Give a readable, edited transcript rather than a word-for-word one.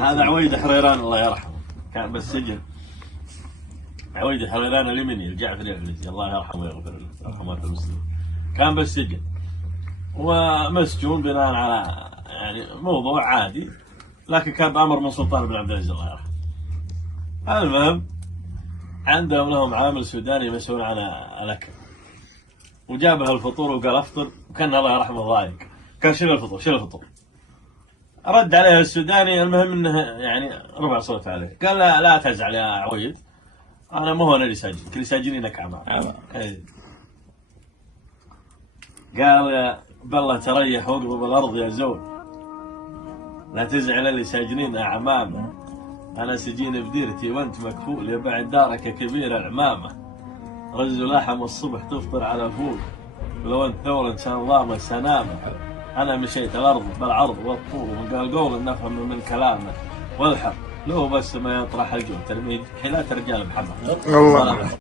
هذا عويد حريران الله يرحمه، كان بالسجن. عويد حريران اليمني الجعفري العليزي الله يرحمه ويغفر له، رحمة المسلمين. كان بالسجن ومسجون بناء على يعني موضوع عادي، لكن كان بأمر من سلطان بن عبد العزيز الله يرحمه. المهم عندهم لهم عامل سوداني مسؤول عن الأكل، وجاب له الفطور وقال افطر، وكان الله يرحمه ضايق، قال شيل الفطور شيل الفطور. رد عليه السوداني، المهم انه يعني رفع صوت عليه، قال لا تزعل يا عويد، انا مو هو اللي ساجن، كل ساجنينك عمام. قال بالله تريح واقلب الارض يا زول، لا تزعل اللي ساجنين اعمامه، انا سجين بديرتي وانت مكفول، يا بعد دارك كبير العمامه، رز لحم الصبح تفطر على فول، ولو انت ثور ان شاء الله ما سنامه، انا مشيت الارض بالعرض والطول، وقال قول نفهم من كلامه، والحق لو بس ما يطرح الجو ترميد حيلات رجال محمد.